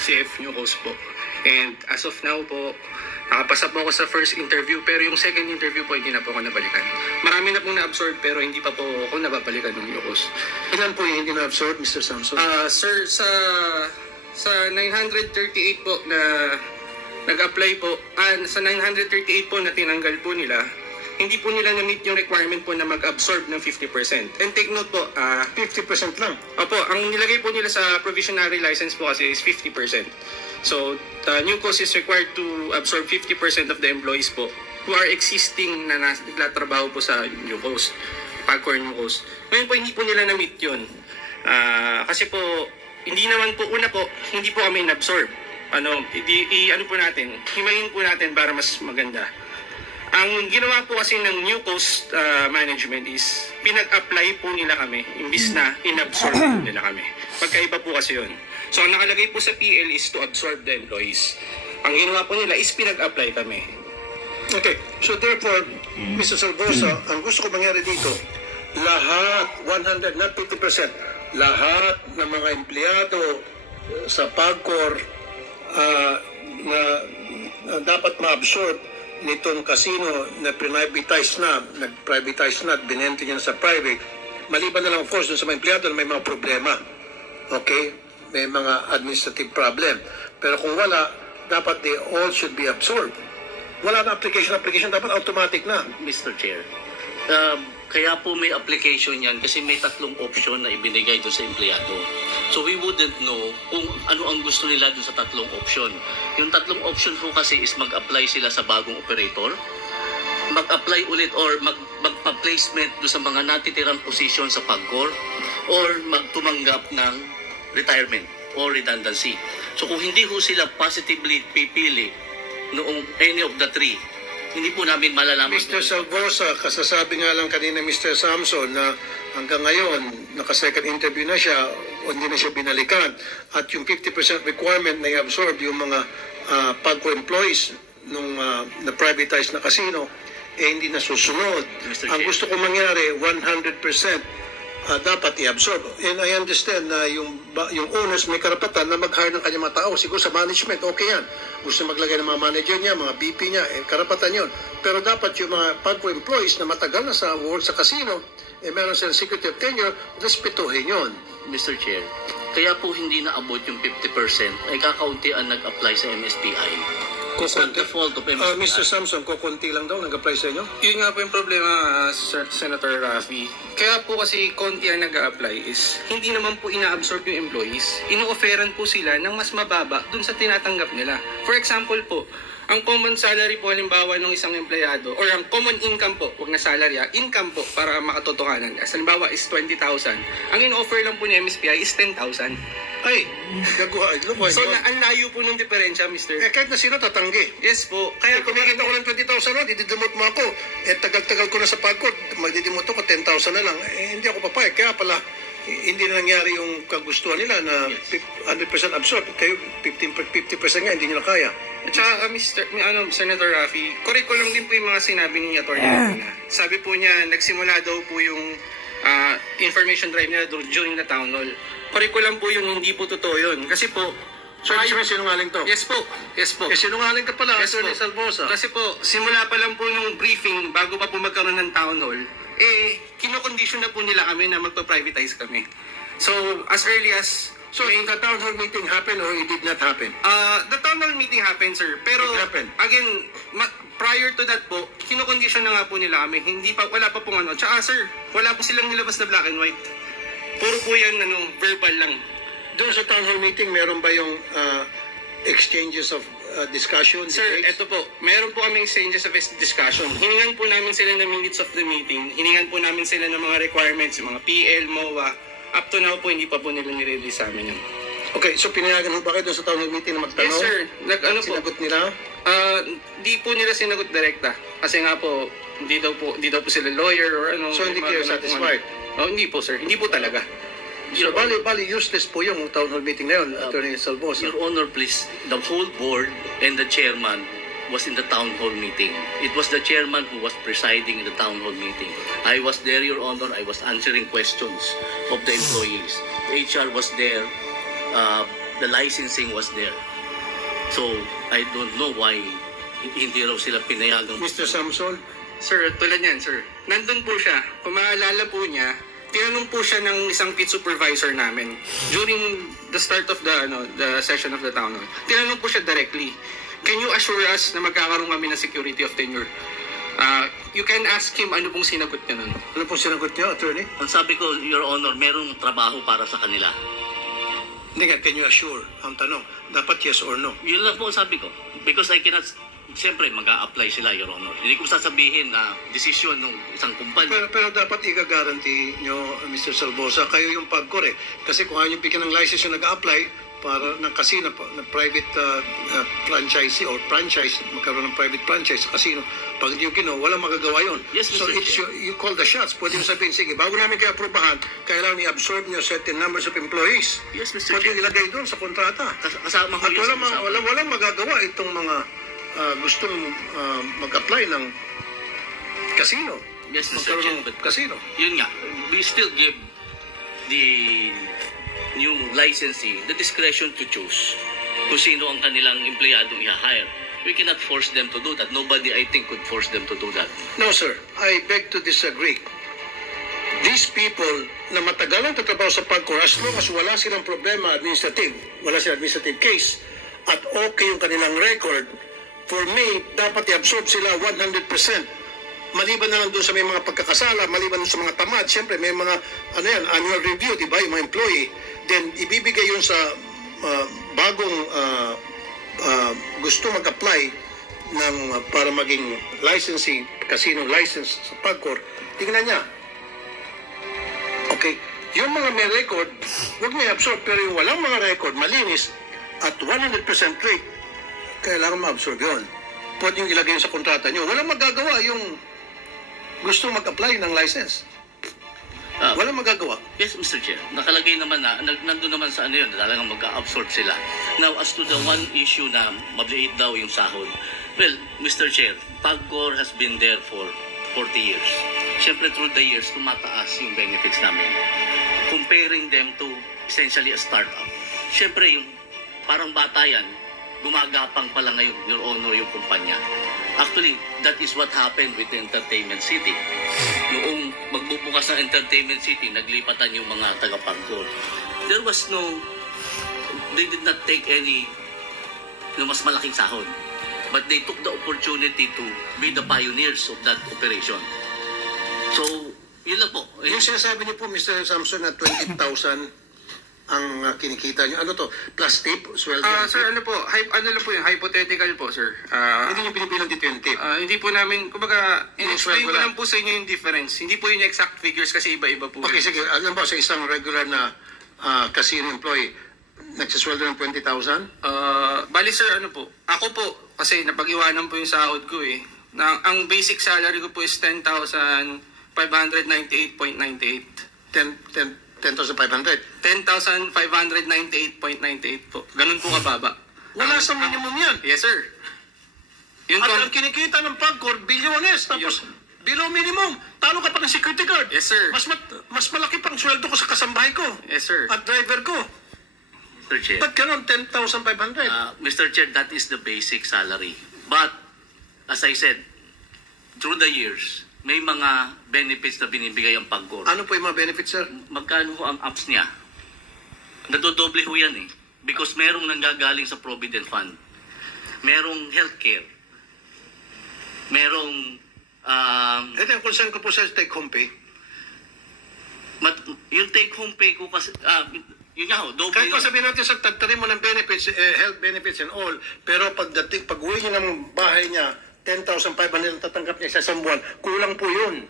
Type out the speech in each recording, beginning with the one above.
CF Newcos po. And as of now po, nakapasa po ako sa first interview, pero yung second interview po, hindi na po ako nabalikan. Marami na pong na-absorb, pero hindi pa po ako nababalikan ng Newcos. Ilan po yung hindi na-absorb, Mr. Samson? Sir, sa 938 po na nag-apply po, sa 938 po na tinanggal po nila, hindi po nila na-meet yung requirement po na mag-absorb ng 50%. And take note po, 50% lang. Opo, ang nilagay po nila sa provisionary license po kasi is 50%. So, Newcos is required to absorb 50% of the employees po who are existing na nagtatrabaho po sa Newcos, Pagcor Newcos. Ngayon po, hindi po nila na-meet yun. Kasi po, hindi naman po, una po, hindi po kami in-absorb. Ano po natin, himayin po natin para mas maganda. Ang ginawa po kasi ng Newcos management is pinag-apply po nila kami imbis na in-absorb nila kami. Pagkaiba po kasi yun. So, ang nakalagay po sa PL is to absorb the employees. Ang ginawa po nila is pinag-apply kami. Okay, so therefore, Mr. Salvosa, ang gusto ko mangyari dito, lahat, 100, not 50%, lahat ng mga empleyado sa Pagcor na dapat ma-absorb nitong casino na nag-privatize na at binente niya sa private, maliban na lang of course dun sa mga empleyado na may mga problema. Okay? May mga administrative problem. Pero kung wala, dapat they all should be absorbed. Wala na application, dapat automatic na. Mr. Chair, kaya po may application yan kasi may tatlong option na ibinigay doon sa empleyado. So we wouldn't know kung ano ang gusto nila doon sa tatlong option. Yung tatlong option po kasi is mag-apply sila sa bagong operator, mag-apply ulit or magpa-placement doon sa mga natitirang position sa Pagcor, or magtumanggap ng retirement or redundancy. So kung hindi ho sila positively pipili noong any of the three, hindi po namin malalaman. Mr. Salvosa, kasasabi nga lang kanina Mr. Samson na hanggang ngayon, naka-second interview na siya o hindi na siya binalikan at yung 50% requirement na i-absorb yung mga Pagcor employees nung na-privatize na casino, hindi na susunod. Ang gusto ko mangyari, 100% dapat i-absorb. And I understand na yung owners may karapatan na mag-hire ng kanyang mga tao. Siguro sa management, okay yan. Gusto maglagay ng mga manager niya, mga BP niya, karapatan yon. Pero dapat yung mga Pagcor employees na matagal na sa work sa casino, meron silang security of tenure, respetuhin yon. Mr. Chair, kaya po hindi na-abot yung 50% ay kakaunti ang nag-apply sa MSPI. It's not the fault of MSPI. Mr. Samson, kukunti lang daw nag-apply sa inyo? Yun nga po yung problema, Senator Raffy. Kaya po kasi konti ang nag-a-apply is hindi naman po ina-absorb yung employees. Ino-offeran po sila ng mas mababa dun sa tinatanggap nila. For example po, ang common salary po halimbawa ng isang empleyado or ang common income po, wag na salary, income po para makatotohanan. Halimbawa is 20,000. Ang in-offer lang po ni MSPI is 10,000. Ay, gagawa. So, ang layo po ng diferensya, Mr. Kahit na sino tatanggi. Yes po. Kaya kumikita ko ng 20,000 na, dididimot mo ako. Tagal-tagal ko na sa Pagcor, magdidimot ako, 10,000 na lang. Hindi ako papayag. Kaya pala, hindi na nangyari yung kagustuhan nila na 100% absorb. Kayo, 50% nga, hindi nila kaya. At saka, Senator Raffy, curriculum din po yung mga sinabi ni Atty. Sabi po niya, nagsimula daw po yung information drive nila during the town hall. Curriculum po yung hindi po totoo yun. Kasi po, so, sinungaling to? Yes po. Sinungaling ka pala, yes, Atty. Salvosa. Kasi po, simula pa lang po nung briefing, bago pa po magkaroon ng town hall, kinokondisyon na po nila kami na magpa-privatize kami. So, as early as... So, the town hall meeting happened or it did not happen? The town hall meeting happened, sir. Pero, again, prior to that po, kinokondisyon na nga po nila kami. Wala pa pong ano. Tsaka, sir, wala po silang nilabas na black and white. Puro po yan, verbal lang. Doon sa town hall meeting, meron ba yung exchanges of discussion? Sir, eto po. Meron po kami exchanges of discussion. Hiningan po namin sila ng minutes of the meeting. Hiningan po namin sila ng mga requirements, mga PL, MOA. Up to now po, hindi pa po nila nire-release sa amin yun. Okay, so pinayagan mo ba kayo doon sa town hall meeting na magtanong? Yes, sir. Sinagot nila? Di po nila sinagot direkta. Kasi nga po, hindi daw po sila lawyer or ano. So, hindi kayo satisfied? Hindi po, sir. Hindi po talaga. So, bali useless po yung town hall meeting na yun, Atty. Salvosa. Your Honor, please, the whole board and the chairman was in the town hall meeting. It was the chairman who was presiding in the town hall meeting. I was there, Your Honor. I was answering questions of the employees. The HR was there. the licensing was there. So, I don't know why hindi raw sila pinayagang... Mr. Samson, Sir, tulad niyan, sir. Nandun po siya. Kung maalala po niya, tinanong po siya ng isang pit supervisor namin during the start of the session of the town hall. Tinanong po siya directly, can you assure us na magkakaroon kami ng security of tenure? You can ask him ano pong sinagot niya nun. ano po sinagot niyo, attorney? Ang sabi ko, Your Honor, merong trabaho para sa kanila. Hindi nga, can you assure? Ang tanong, dapat yes or no? Yun lang po ang sabi ko. Because I cannot... Siyempre, mag-a-apply sila, Your Honor. Hindi ko sasabihin na desisyon ng isang kumpanya. Pero dapat i-guarantee nyo, Mr. Salvosa, kayo yung PAGCOR eh. Kasi kung ayaw yung bigyan ng license yung nag-a-apply para ng casino, na private franchisee or franchise, magkaroon ng private franchise sa casino, pag hindi yung walang magagawa yun. Yes, so Mr. it's you call the shots. Pwede yung sabihin, sige, bago namin kayo aprobahan, kailangan i-absorb nyo certain numbers of employees. Yes, Mr. Pwede yung ilagay doon sa kontrata. Kasama ko At yun. walang magagawa itong mga gustong mag-apply ng casino. Yes, Mr. Chair, Magkaroon but ng casino. yun nga, we still give the new licensee the discretion to choose kung sino ang kanilang empleyadong i-hire. We cannot force them to do that. Nobody, I think, could force them to do that. No, sir. I beg to disagree. These people na matagal ang tatrabaho sa PAGCOR, as long as wala silang problema wala silang administrative case, at okay yung kanilang record, for me, dapat i-absorb sila 100%. Maliban na lang doon sa may mga pagkakasala, maliban doon sa mga tamad, siyempre may mga annual review, di ba, yung mga employee, then ibibigay yun sa bagong gusto mag-apply ng para maging licensing, casino license sa PAGCOR. Tingnan niya. Okay, yung mga may record, huwag niya i-absorb, pero yung walang mga record, malinis, at 100% rate, kailangan ma-absorb yun. Pwede yung ilagay yun sa kontrata nyo. Walang magagawa yung gusto mag-apply ng license. Walang magagawa. Yes, Mr. Chair. Nakalagay naman na, nandun naman sa ano yun, talagang mag-absorb sila. Now, as to the one issue na maliit daw yung sahod, well, Mr. Chair, PAGCOR has been there for 40 years. Siyempre, through the years, tumataas yung benefits namin. Comparing them to essentially a startup. Siyempre, yung parang bata yan, gumagapang pa lang ngayon, Your Honor, yung kumpanya. Actually, that is what happened with the Entertainment City. Noong magbubukas ng Entertainment City, naglipatan yung mga taga-PAGCOR. There was they did not take any mas malaking sahod. But they took the opportunity to be the pioneers of that operation. So, yun lang po. Yung sinasabi niyo po, Mr. Samson, na 20,000 ang kinikita niyo. Ano to? Plus tip? Sweldo? Sir, ano lang po yung hypothetical po, sir. Hindi niyo pinipilang dito yung tip. Hindi po namin, kumbaga, Yung in-explain sweldo ko lang. lang po sa inyo yung difference. Hindi po yung exact figures kasi iba-iba po. Okay, sige. Alam ba, sa isang regular na casino employee, nagsasweldo ng 20,000? Bali, sir, ano po? Ako po, kasi napag-iwanan po yung sahod ko eh. Ang basic salary ko po is 10,598.98. 10,500. 10,598.98 po. Ganun po kababa. Wala sa minimum yan. Yes, sir. Yun At po. ang kinikita ng PAGCOR, bilyones. Tapos, below minimum, talo ka pa ng security guard. Yes, sir. Mas malaki pang sweldo ko sa kasambahay ko. Yes, sir. At driver ko. Mr. Chair. Ba't ganun? 10,500. Mr. Chair, that is the basic salary. But, as I said, through the years, may mga benefits na binibigay ang PAGCOR. Ano po yung mga benefits, sir? Magkano ho ang apps niya? Nadodoble ho yan eh. Because merong nanggagaling sa Provident Fund. Merong healthcare. Merong... Ito yung concern ko po sa take-home pay. yung take-home pay ko kasi... yun nga ho, doble Kahit pa yun. sabihin natin sa tagtarin mo ng benefits, health benefits and all, pero pag-uwi niya ng bahay niya, 10,500 ang tatanggap niya sa isang buwan, kulang po yun.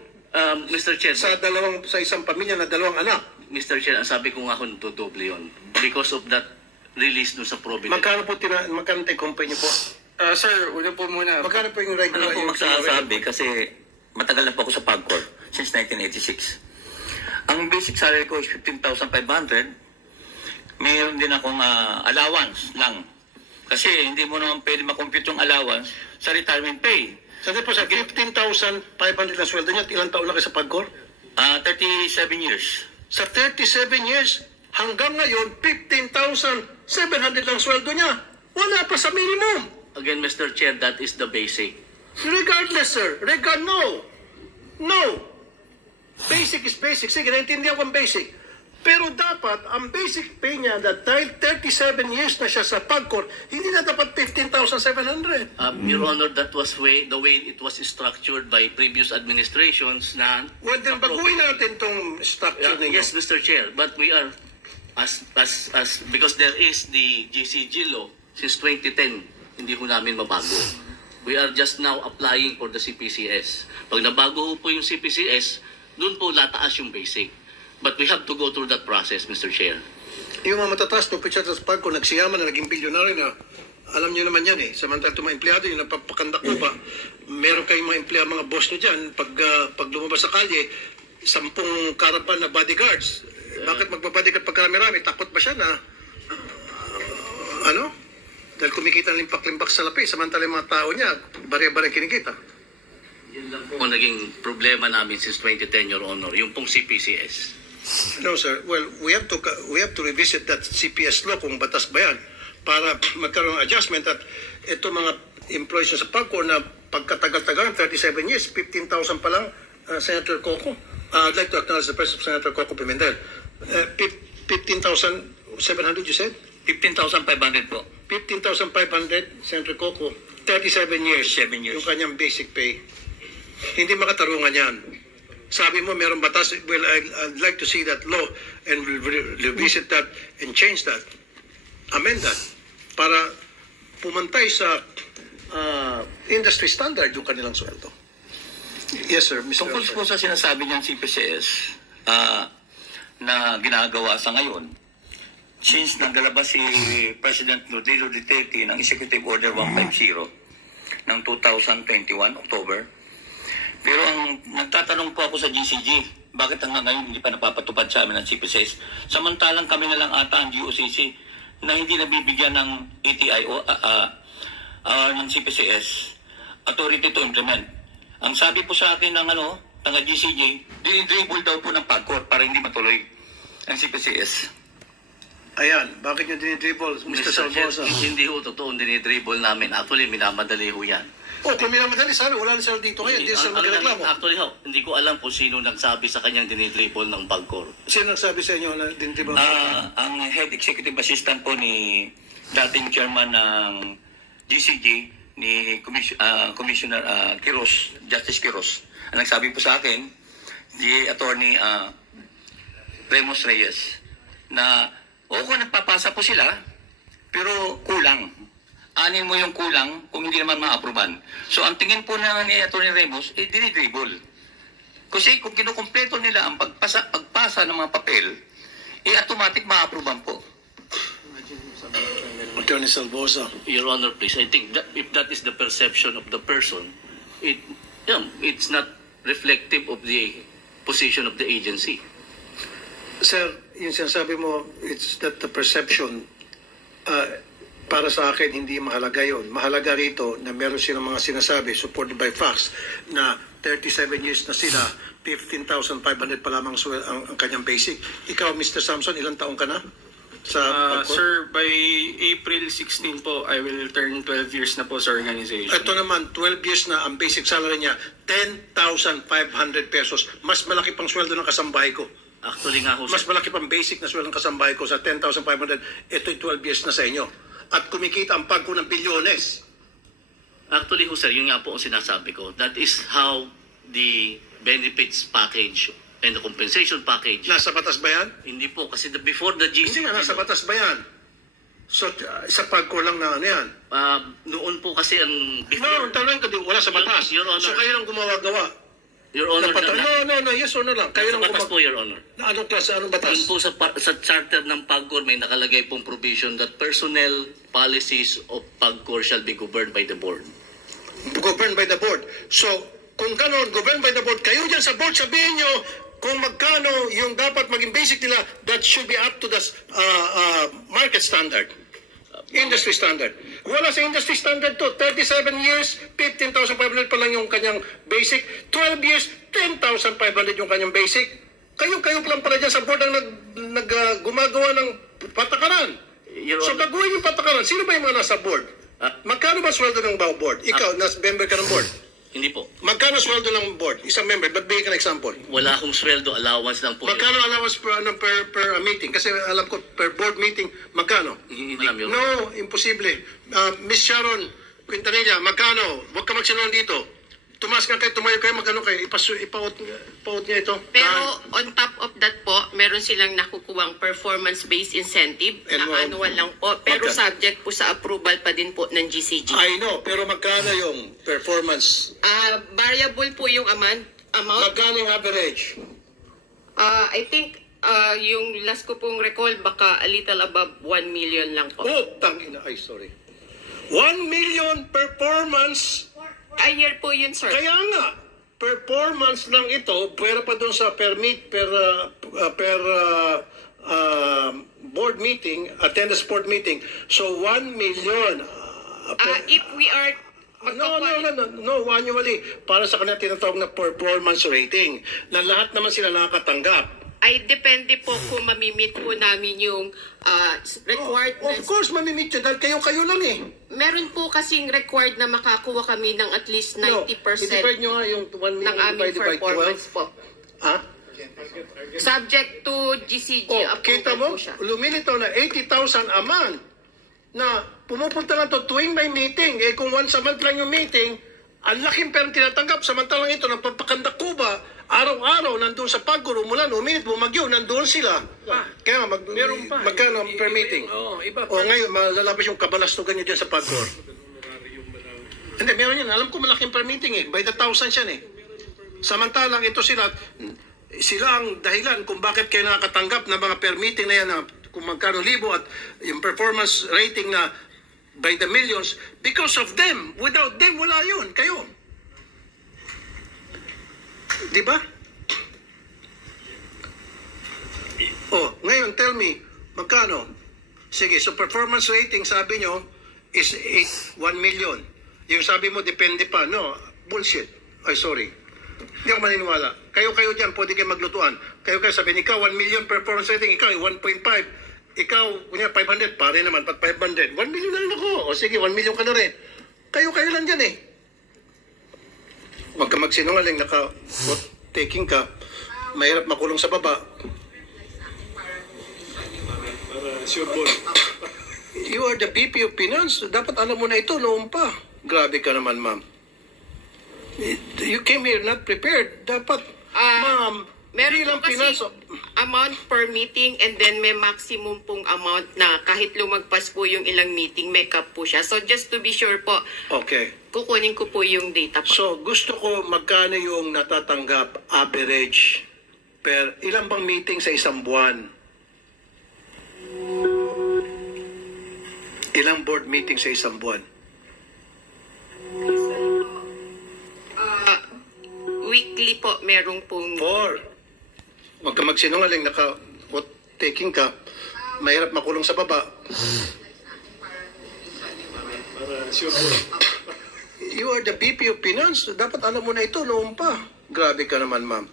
Mr. Chair, Sa isang pamilya na dalawang anak. Mr. Chair, ang sabi ko nga ho, doble yun. Because of that release dun sa Provident. Magkano take-home pay niyo po? Sir, una po muna. Magkano po yung regular? Ano po magsasabi kasi matagal na po ako sa PAGCOR since 1986. Ang basic salary ko is 15,500. Mayroon din akong allowance lang. Kasi hindi mo naman pwede makompute yung allowance sa retirement pay. Sabi po sa 15,500 na sweldo niyo at ilang taon na kayo sa PAGCOR? 37 years. Sa 37 years, Hanggang ngayon, 15,700 lang sweldo niya. Wala pa sa minimum. Again, Mr. Chair, that is the basic. Regardless, sir. No. Basic is basic. Sige, naintindihan ko ang basic. Pero dapat, ang basic pay niya, that dahil 37 years na siya sa PAGCOR, hindi na dapat 15,700. Your Honor, that was the way it was structured by previous administrations na... Well, then baguhin natin itong structure ninyo. Yes, Mr. Chair, but we are, because there is the GCG law since 2010, hindi ho namin mabago. We are just now applying for the CPCS. Pag nabago ho po yung CPCS, doon po lataas yung basic. But we have to go through that process, Mr. Chair. Yung mga matataas na opisyal sa PAGCOR, nagsiyaman na naging bilyonaryo na, alam niyo naman yan eh. Samantala itong mga empleyado, yung napapakandak mo pa, meron kayong mga empleyado, mga boss nyo dyan, pag lumabas sa kalye, 10 karapan na bodyguards. Bakit magbabodyguard pag karami-rami? Takot ba siya na, dahil kumikita ng limpak-limpak sa lapi, samantala yung mga tao niya, bari-bari kinikita. Yun lang po ang naging problema namin since 2010, Your Honor, yung pong CPCS. No, sir. Well, we have to revisit that CPS law kung batas ba yan para magkaroon ng adjustment at ito mga employees sa PAGCOR na pagkatagal-tagal, 37 years, 15,000 pa lang, Senator Coco. I'd like to acknowledge the presence of Senator Coco Pimentel. 15,700, you said? 15,500 po. 15,500, Senator Coco. 37 years. 7 years. Yung kanyang basic pay. Hindi makatarungan yan. Sabi mo, meron batas. Well, I'd like to see that law and revisit that and change that. Amend that. Para pumantay sa industry standard yung kanilang sweldo. Yes, sir. Mr. Tungkol po sa sinasabi niyang CPCS na ginagawa sa ngayon, since naglalabas si President Rodrigo Duterte ng Executive Order 150 ng 2021, October, pero ang nagtatanong po ako sa GCG, bakit hanggang ngayon hindi pa napapatupad sa amin ng CPCS? Samantalang kami na lang ata ang GOCC na hindi nabibigyan ng ATIO, ng CPCS, authority to implement. Ang sabi po sa akin ng GCG, dinidribble daw po ng PAGCOR para hindi matuloy ang CPCS. Ayan, bakit nyo dinidribble, Mr. Salvosa? Hindi ho totoo dinidribble namin. Actually, minamadali ho yan. Kung minamadali, sabi, wala na sila dito ngayon. Hindi sila magreklamo. Actually ho, hindi ko alam kung sino nagsabi sa kanyang dinidribble ng PAGCOR. Sino nagsabi sa inyo na dinidribble? Ang head executive assistant po ni dating chairman ng GCG, ni Commissioner Quiros, Justice Quiros. Ang nagsabi po sa akin, si Attorney Remos Reyes, na nagpapasa po sila, pero kulang. Anin mo yung kulang kung hindi naman ma-aproban. So, ang tingin po na ni Atty. Remos, dinidribble. Kasi kung kinukumpleto nila ang pagpasa ng mga papel, automatic ma-aproban po. Atty. Salvosa. Your Honor, please, I think that if that is the perception of the person, it's not reflective of the position of the agency. Sir, yung sinasabi mo, it's that the perception, para sa akin, hindi mahalaga yun. Mahalaga rito na meron silang mga sinasabi, supported by facts, na 37 years na sila, 15,500 pa lamang ang kanyang basic. Ikaw, Mr. Samson, ilang taong ka na? Sir, by April 16 po, I will turn 12 years na po sa organization. Ito naman, 12 years na, ang basic salary niya, 10,500 pesos. Mas malaki pang sweldo ng kasambahay ko. Actually nga ho, Mas malaki pang basic na sweldo ng kasambahay ko sa 10,500. Ito'y 12 years na sa inyo. At kumikita ang PAGCOR ng bilyones. Actually ho, sir, yun nga po ang sinasabi ko. That is how the benefits package and the compensation package. Nasa batas ba yan? Hindi po, kasi before the GCG... Hindi nga, nasa batas ba yan? So, sa PAGCOR lang na ano yan? Noon po kasi ang... No, tanong ka din, wala sa batas. Your Honor. So, kayo lang gumawa-gawa. Your Honor, No, yes or no lang. Kayo lang batas po, Your Honor. Na anong klase, anong batas? Doon po sa charter ng PAGCOR may nakalagay pong provision that personnel policies of PAGCOR shall be governed by the board. Governed by the board. So, kung gano'n, governed by the board, kayo dyan sa board, sabihin nyo kung magkano yung dapat maging basic nila, that should be up to the market standard. Industry standard. Wala sa industry standard to. 37 years, 15,500 pa lang yung kanyang basic. 12 years, 10,500 yung kanyang basic. Kayo lang pala dyan sa board ang gumagawa ng patakaran. Your So Honor, baguhin yung patakaran. Sino ba yung mga nasa board? Magkano ba sweldo ng bawat board? Ikaw, member ka ng board. hindi po. Magkano sweldo ng board? Isang member, ba't bigyan ka ng example? Wala akong sweldo, allowance lang po. Magkano allowance per meeting? Kasi alam ko, per board meeting, magkano? Hindi alam yun. No, imposible. Miss Sharon Quintanilla, magkano? Huwag ka magsinungaling dito. Tumaas ka kayo, tumayo kayo, magkano kayo? Ipaut niya ito. Pero on top of that po, meron silang nakukuwang performance-based incentive And na annual lang po. Pero magkano? subject po sa approval pa din po ng GCG. I know, pero magkano yung performance? Variable po yung amount. Magkano yung average? I think yung last ko pong recall, baka a little above 1 million lang po. Oh, tangina. Ay, sorry. 1 million performance. A year po yun, sir. Kaya nga, performance lang ito, pwera pa doon sa per board meeting, attendance board meeting. So 1 million. If we are... No, annually. Para sa kanila tinatawag na performance rating, na lahat naman sila nakakatanggap. Ay, depende po kung mamimit po namin yung requirements. Of course, mamimit yun, dahil kayo lang eh. Meron po kasing required na makakuha kami ng at least 90% I-divide nyo nga yung 1 million ng aming divided by 12. performance po. Ha? Subject to GCG Kita approval mo, po siya. lumilitaw na 80,000 a month na pumupunta lang to tuwing may meeting. Eh kung once a month lang yung meeting, ang laking perang tinatanggap. Samantalang ito, nagpapakandak Cuba, araw-araw nandun sa Pagcor, umulan, uminit, bumagyo, nandun sila. Kaya nga, magkano per meeting? Ngayon, malalabas yung kabalastugan nyo dyan sa Pagcor. Hindi, meron yan. Alam ko malaking per meeting eh. By the thousands yan eh. Samantalang ito sila ang dahilan kung bakit kayo nakakatanggap ng mga per meeting na yan na kung magkano libo at yung performance rating na by the millions because of them. Without them, wala yun. Kayo. Di ba? Ngayon, tell me, magkano? Sige, so performance rating, sabi nyo, is 1 million. Yung sabi mo, depende pa. No, bullshit. Ay, sorry. Hindi ako maniniwala. Kayo dyan, pwede kayo maglutuan. Kayo sabihin, ikaw, 1 million performance rating, ikaw, 1.5. Ikaw, kunya 500, pare naman, pat 500. 1 million na rin ako. O sige, 1 million ka na rin. Kayo lang dyan eh. Huwag ka magsinungaling, taking ka, mahirap makulong sa baba. You are the VP of Finance. Dapat alam mo na ito noon pa. Grabe ka naman, ma'am. You came here not prepared. Dapat, ma'am, Meron bilang po kasi finance, amount per meeting and then may maximum pong amount na kahit lumagpas po yung ilang meeting, may cap po siya. So just to be sure po, okay. kukunin ko po yung data po. So, gusto ko magkano yung natatanggap average per ilang bang meeting sa isang buwan? Ilang board meeting sa isang buwan? Weekly po, merong pong... 4. Huwag ka magsinungaling, taking ka, mahirap makulong sa baba. You are the VP of Finance. Dapat alam mo na ito noon pa. Grabe ka naman, ma'am.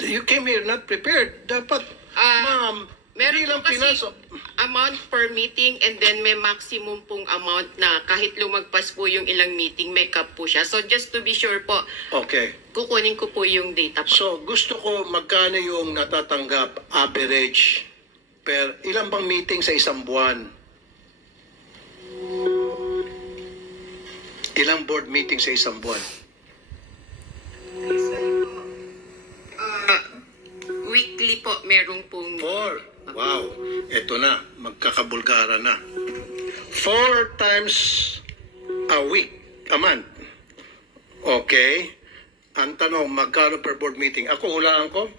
You came here not prepared. Dapat, ma'am, meron bilang po kasi finance, amount per meeting and then may maximum pong amount na kahit lumagpas po yung ilang meeting, may cap po siya. So just to be sure po, okay. kukunin ko po yung data po. So, gusto ko magkano yung natatanggap average per ilang bang meeting sa isang buwan? Ilang board meeting sa isang buwan? Weekly po, merong pong... 4. Wow. Ito na. Magkakabulgara na. 4 times a week. A month. Okay. Ang tanong, magkano per board meeting? Ako, hulaan ko,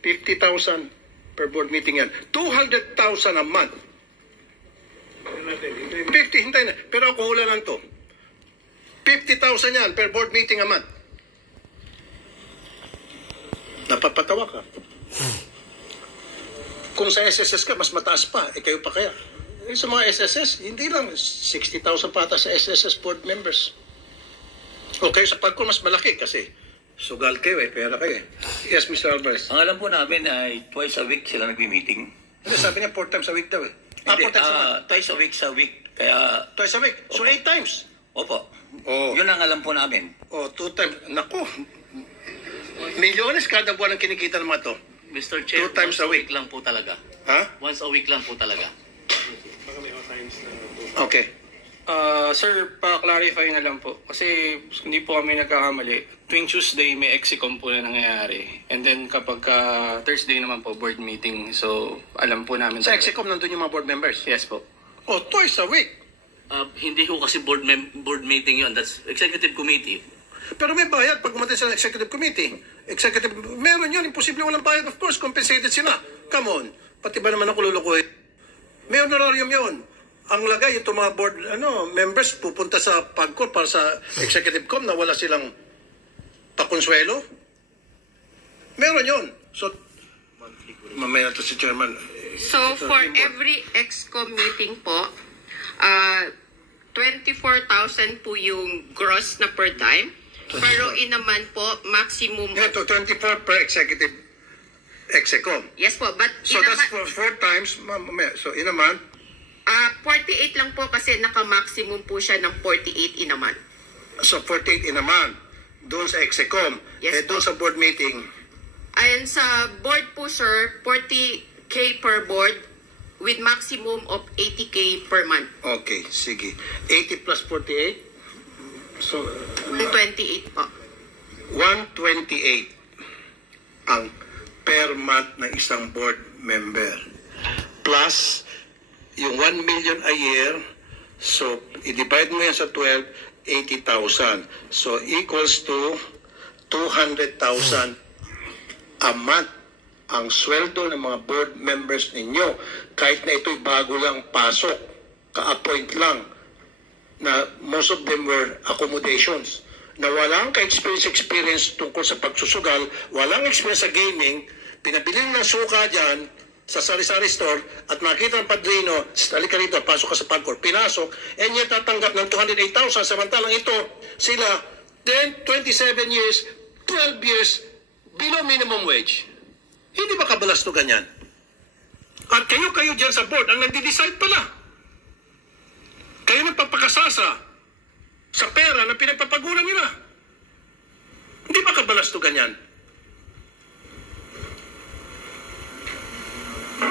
50,000 per board meeting yan. 200,000 a month. 50, hintay na. Pero ako hula lang to. 50,000 yan per board meeting a month. Napapatawa ka. Kung sa SSS ka, mas mataas pa. Kayo pa kaya? Sa mga SSS, hindi lang. 60,000 pata sa SSS board members. O kayo sa Pagcor, mas malaki kasi sugal kayo pera kayo Yes, Mr. Alvarez. Ang alam po namin ay twice a week sila nagmi-meeting. Hindi, sabi niya 4 times a week daw eh. 4 Hindi, times a month. twice a week sa week. Kaya, Twice a week. So 8 times. opo. Oh. Yun ang alam po namin. Oh, 2 times. Naku. Milyones kada buwan ang kinikita ng mga to. Mr. Chair, 2 times once a week. lang po talaga. Ha? Once a week lang po talaga. Okay. Sir, pa-clarify na lang po. Kasi hindi po kami nagkakamali. Tuwing Tuesday, may exicom po na nangyayari. And then kapag Thursday naman po, board meeting. So, alam po namin. Sa Execom nandun yung mga board members. Yes po. Oh, twice a week. Hindi ko kasi board meeting yon. That's executive committee. Pero may bayad pag umatay sa executive committee. Meron yun. Imposible walang bayad. Of course, compensated sila. Come on. Pati ba naman ako lulukuhin? May honorarium yun. Ang lagay, itong mga board members pupunta sa PAGCOR para sa executive com na wala silang pakonsuelo. Meron yun. So, mamaya to si Chairman. So, for every EXCOM meeting po, 24,000 po yung gross na per time. Pero naman po, maximum... Ito, 24 per executive execom. Yes po, but So, that's for 4 times. So, in a month, 48 lang po kasi naka-maximum po siya ng 48 in a month. so 48 in a month. Doon sa execom. Yes, doon sa board meeting, And sa board po, sir, 40K per board with maximum of 80K per month. okay, sige. 80 plus 48? So, 128 po. 128 ang per month ng isang board member. Plus, yung 1 million a year, so, i-divide mo yan sa 12, 80,000. So, equals to 200,000 a month ang sweldo ng mga board members ninyo. Kahit na ito'y bago lang pasok, ka-appoint lang, na most of them were accommodations, na walang ka-experience tungkol sa pagsusugal, walang experience sa gaming, pinabili ng suka dyan sa sari-sari store at nakita ng padrino, halika rito, pasok ka sa PAGCOR, pinasok, and yet tatanggap ng 208,000, samantalang ito, sila, then 27 years, 12 years, below minimum wage. Hindi ba kabalastugan yan? At kayo dyan sa board, ang nagde-decide pala. Kayo nagpapakasasa sa pera na pinagpapagulan nila. Hindi ba kabalastugan yan?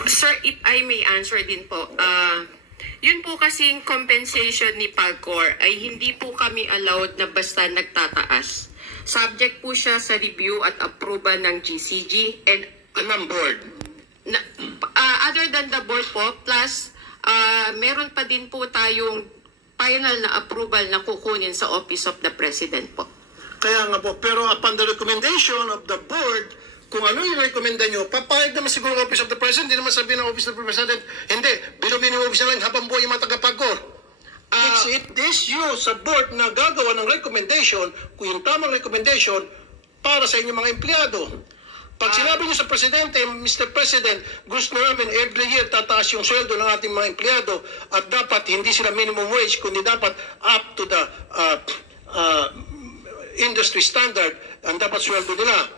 Sir, if I may answer din po, yun po kasing compensation ni PAGCOR ay hindi po kami allowed na basta nagtataas. Subject po siya sa review at approval ng GCG and Ng board. Other than the board po, plus meron pa din po tayong final na approval na kukunin sa Office of the President po. Kaya nga po, pero upon the recommendation of the board, kung ano yung rekomenda nyo, papayag naman siguro ang Office of the President, hindi naman sabihin ng Office of the President, hindi, below minimum wage na lang habang buhay yung mga taga-PAGCOR. It is you sa board na gagawa ng recommendation, kung yung tamang recommendation, para sa inyong mga empleyado. Pag sinabi niyo sa Presidente, Mr. President, gusto namin every year tataas yung sweldo ng ating mga empleyado at dapat hindi sila minimum wage, kundi dapat up to the industry standard ang dapat sweldo nila.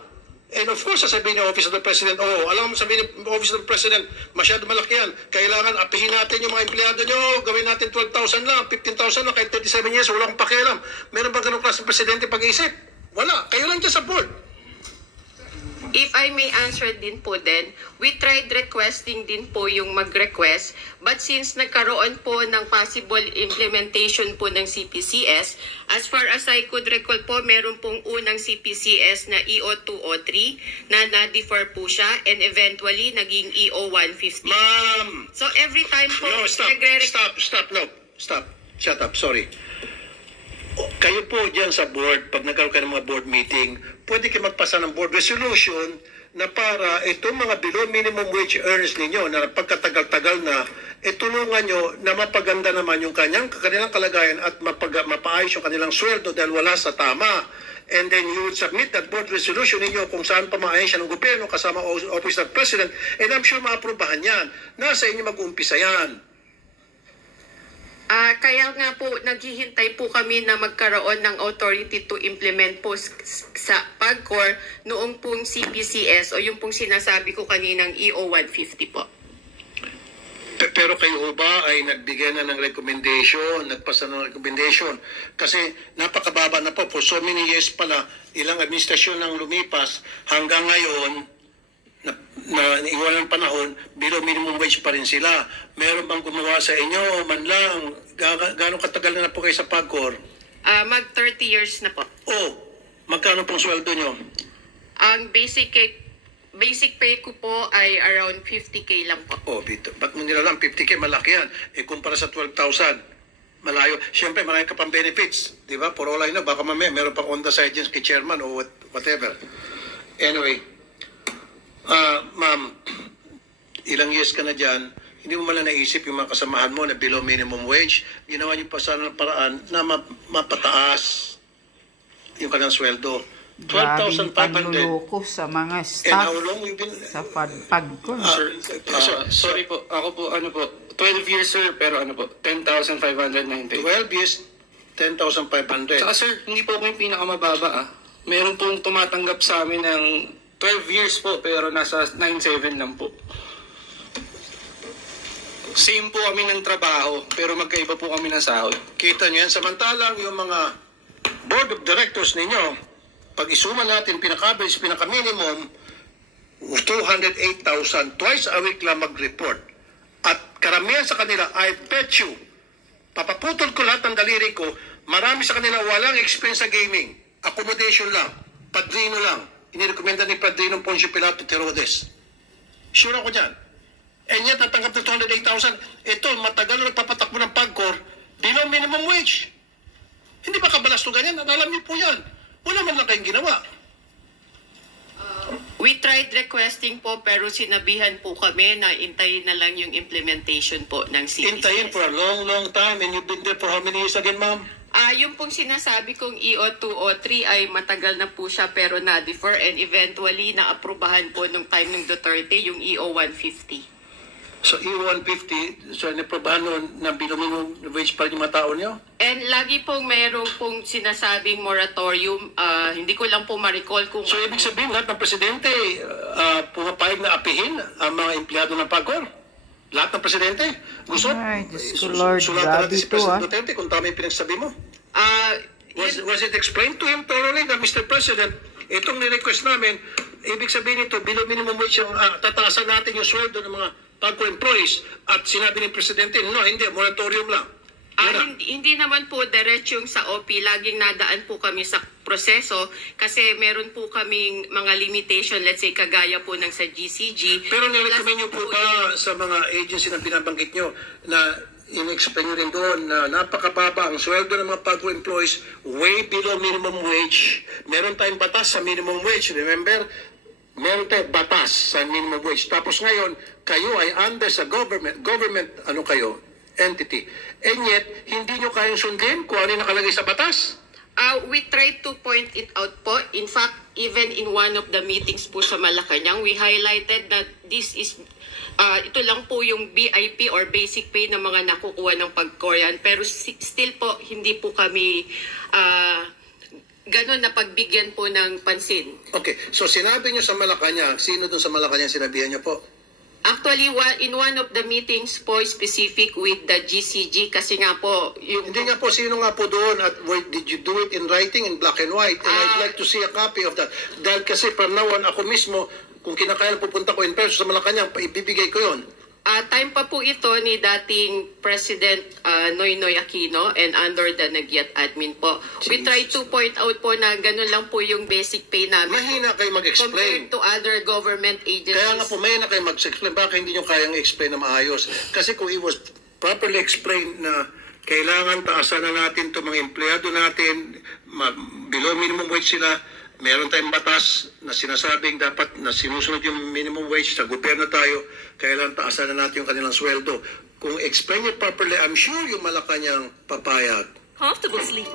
And of course, sasabihin ng Office of the President, alam mo sabihin ng Office of the President, masyado malaki yan. Kailangan apihin natin yung mga empleyado nyo, gawin natin 12,000 lang, 15,000 lang, kahit 37 years, wala akong pakialam. Meron ba ganun klaseng Presidente pag-iisip? Wala. Kayo lang dyan sa board. If I may answer din po din, we tried requesting din po yung mag-request, but since nagkaroon po ng possible implementation po ng CPCS, as far as I could recall po, meron pong unang CPCS na EO203 na na-defer po siya and eventually naging EO150. Ma'am! So every time po, No, stop. Shut up, sorry. Kayo po dyan sa board, pag nagkaroon kayo ng mga board meeting, pwede kayo magpasa ng board resolution na para itong mga below minimum wage earners ninyo na pagkatagal-tagal na, tulungan nyo na mapaganda naman yung kanilang kalagayan at mapaayos yung kanilang sweldo dahil wala sa tama. And then you would submit that board resolution ninyo kung saan pa maayos siya ng gobyerno kasama Office of the President, and I'm sure maaprubahan yan. Nasa inyo mag-uumpisa yan. Kaya nga po, naghihintay po kami na magkaroon ng authority to implement po sa PAGCOR noong pong CPCS o yung pong sinasabi ko kaninang EO 150 po. Pero kayo ba ay nagbigay na ng recommendation, nagpasa ng recommendation? Kasi napakababa na po. For so many years pala, ilang administrasyon nang lumipas, hanggang ngayon, na iwanan panahon, below minimum wage pa rin sila. Meron bang gumawa sa inyo, man lang, gano'ng katagal na po kayo sa PAGCOR? Mag 30 years na po. Oh, magkano pong sweldo nyo? Ang basic pay ko po ay around 50K lang po. Oh, Vito, ba't mo nilalang 50K? Malaki yan. Kumpara sa 12,000, malayo. Siyempre, marami ka pang benefits. Di ba? For all I know, baka mamaya meron pang on the side dyan kay chairman o whatever. Anyway, ma'am, ilang years ka na dyan, hindi mo man naisip yung mga kasamahan mo na below minimum wage, ginawa niyo pa sana ng paraan na mapataas yung kanilang sweldo. Grabing pagluloko sa mga staff sa PAGCOR. Sorry po, ako po, 12 years sir, pero 10,590. 12 years, 10,500. Saka sir, hindi po ako yung pinakamababa Meron pong tumatanggap sa amin ng 12 years po, pero nasa 9,700 lang po. Same po kami ng trabaho, pero magkaiba po kami ng sahod. Kita niyo yan, samantalang yung mga board of directors ninyo, pag isuma natin pinaka-average, pinaka-minimum, 208,000, twice a week lang mag-report. At karamihan sa kanila, I bet you, papaputol ko lahat ng daliri ko, marami sa kanila walang experience sa gaming. Accommodation lang, padrino lang. Inirekomenda ni Padrino Poncio Pilato Terodes. Sure ako dyan. And yet, natanggap na 208,000. Ito, matagal na nagpapatakbo ng PAGCOR, below minimum wage. Hindi ba kabalas to ganyan? Alam niyo po yan. Wala man lang kayong ginawa. We tried requesting po pero sinabihan po kami na intayin na lang yung implementation po ng CPCS. Intayin for a long, long time and you've been there for how many years again, ma'am? Yung pong sinasabi kong EO 203 ay matagal na po siya pero na-defer and eventually na-aprobahan po nung time ng Duterte yung EO 150. So EO 150, so naprobahan nun na below minimum wage pa rin yung mga tao niyo? And lagi pong mayroong pong sinasabing moratorium, hindi ko lang po ma-recall kung... So ibig sabihin lahat ng presidente pumapayag na apihin ang mga empleyado ng PAGCOR? Lahat ng presidente? Gusto? Ay, Diyos ko Lord, sulatan natin grabe si to President Duterte kung tama yung pinagsabi mo. Was it explained to him thoroughly na Mr. President, itong ni-request namin, ibig sabihin ito, below minimum wage yung tataasan natin yung sweldo ng mga PAGCOR employees at sinabi ni Presidente, no, hindi, moratorium lang. Hindi naman po diretsong sa OP. Laging nadaan po kami sa proseso kasi meron po kaming mga limitation, let's say kagaya po ng sa GCG. Pero nirecommend nyo po ba sa mga agency na binabanggit nyo na in-explain nyo rin doon na napakababa ang sweldo ng mga PAGCOR employees, way below minimum wage. Meron tayong batas sa minimum wage, remember? Meron tayong batas sa minimum wage. Tapos ngayon, kayo ay under sa government kayo? Entity. And yet, hindi nyo kayang sundin kung ano yung nakalagay sa batas? We tried to point it out po. In fact, even in one of the meetings po sa Malacanang, we highlighted that this is, ito lang po yung BIP or basic pay na mga nakukuha ng PAGCOR. Pero still po, hindi po kami ganun na pagbigyan po ng pansin. Okay, so sinabi nyo sa Malacanang, sino dun sa Malacanang sinabihan nyo po? Actually, in one of the meetings po specific with the GCG kasi nga po yung... Hindi nga po, sino nga po doon at did you do it in writing in black and white? And I'd like to see a copy of that. Dahil kasi from now on, ako mismo, kung kinakailan pupunta ko in person sa Malacanang, ibibigay ko yon. Time pa po ito ni dating President Noynoy Aquino and under the Nagyat admin po. We try to point out po na ganun lang po yung basic pay namin. Mahina kayo mag-explain. Compared to other government agencies. Kaya nga po, mahina kayo mag-explain. Baka hindi nyo kayang explain na maayos. Kasi kung it was properly explained na kailangan taasan na natin itong mga empleyado natin, below minimum wage sila, meron tayong batas na sinasabing dapat na sinusunod yung minimum wage sa gobyerno tayo, kailangan taasan na natin yung kanilang sweldo. Kung explain it properly, I'm sure yung Malacanang papayag. Comfortable sleep